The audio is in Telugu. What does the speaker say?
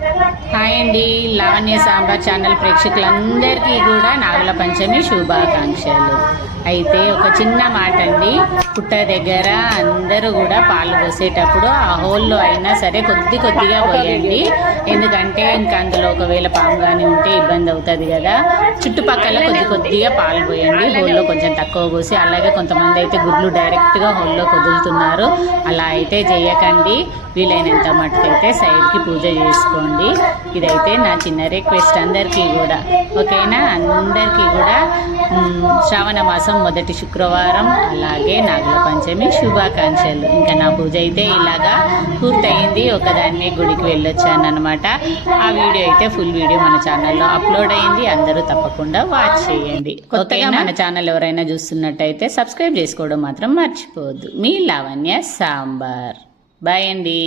హాయ్ అండి, లావణ్య సాంబార్ ఛానల్ ప్రేక్షకులందరికీ కూడా నాగుల పంచమి శుభాకాంక్షలు. అయితే ఒక చిన్న మాట అండి, పుట్ట దగ్గర అందరూ కూడా పాలు పోసేటప్పుడు ఆ హోల్లో అయినా సరే కొద్దిగా పోయండి. ఎందుకంటే ఇంకా అందులో ఒకవేళ పాము కానీ ఉంటే ఇబ్బంది అవుతుంది కదా. చుట్టుపక్కల కొద్దిగా పాలు పోయండి, హోల్లో కొంచెం తక్కువ పోసి. అలాగే కొంతమంది అయితే గుడ్లు డైరెక్ట్గా హోల్లో వదులుతున్నారు, అలా అయితే చేయకండి. వీలైనంత మటుకైతే సైడ్కి పూజ చేసుకోండి. ఇదైతే నా చిన్న రిక్వెస్ట్ అందరికీ కూడా, ఓకేనా? అందరికీ కూడా శ్రావణ మాసం మొదటి శుక్రవారం అలాగే నాగుల పంచమి శుభాకాంక్షలు. ఇంకా నా పూజ అయితే ఇలాగా పూర్తయింది. ఒకదాన్ని గుడికి వెళ్ళొచ్చాను అనమాట. ఆ వీడియో అయితే ఫుల్ వీడియో మన ఛానల్లో అప్లోడ్ అయింది, అందరూ తప్పకుండా వాచ్ చేయండి. కొత్తగా మన ఛానల్ ఎవరైనా చూస్తున్నట్టయితే సబ్స్క్రైబ్ చేసుకోవడం మాత్రం మర్చిపోవద్దు. మీ లావణ్య సాంబార్. బాయ్ అండి.